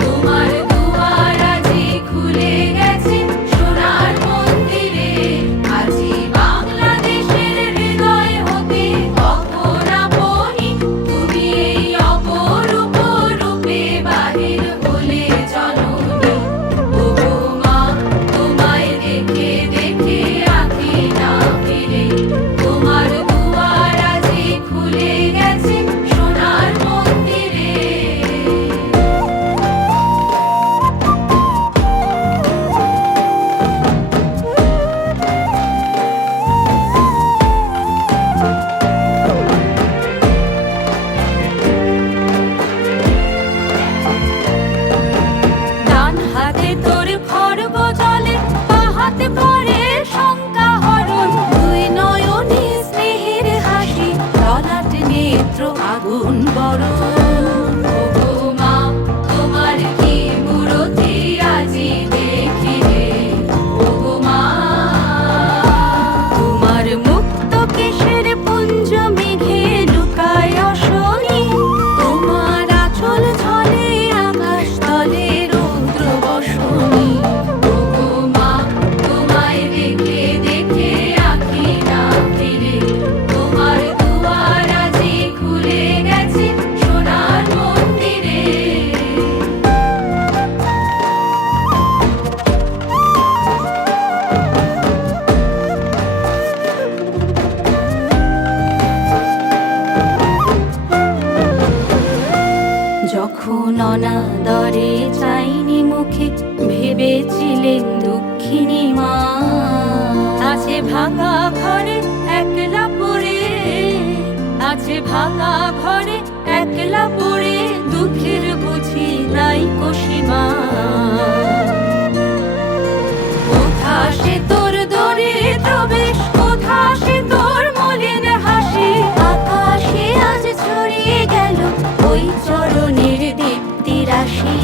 তোমার দুয়ার আজি খুলে গেছে সোনার মন্দিরে। আজি বাংলাদেশের হৃদয় হতে কখন আপনি তুমি এই অপরূপ রূপে বাহির হলে জননী। ওগো মা, তোমায় দেখে দেখে আঁখি না ফিরে। তোমার দুয়ার আজি খুলে গেছে সোনার মন্দিরে। ডান হাতে তোর খড়গ জলে, বাঁ হাতে করে শঙ্কা হরণ। দুই নয়নে স্নেহের হাসি, ললাট নেত্র আগুন বরণ। ওগো মা, তোমার কি মূরতি আজি দেখি রে। ওগো মা, তোমার মুক্ত কেশের পুঞ্জ মেঘে লুকায় অশনি। তোমার আঁচল ঝলে আকাশ তলে রৌদ্র বসনি। ওগো মা, তোমায় দেখে দেখে আঁখি না ফিরে। তোমার দুয়ার আজি খুলে গেছে সোনার মন্দিরে। যখন অনাদরে চাইনি মুখে, ভেবেছিলেন দুঃখিনী মা। আছে ভাঙা ঘরে একলা পড়ে, আছে ভাঙা ঘরে একলা পড়ে, দুঃখের বুঝি নাই সীমা। কোথা সে তোর দরিদ্র বেশ, কোথা সে তোর মলিন হাসি। আকাশে আজ ছড়িয়ে গেল ওই চরণের দীপ্তি রাশি।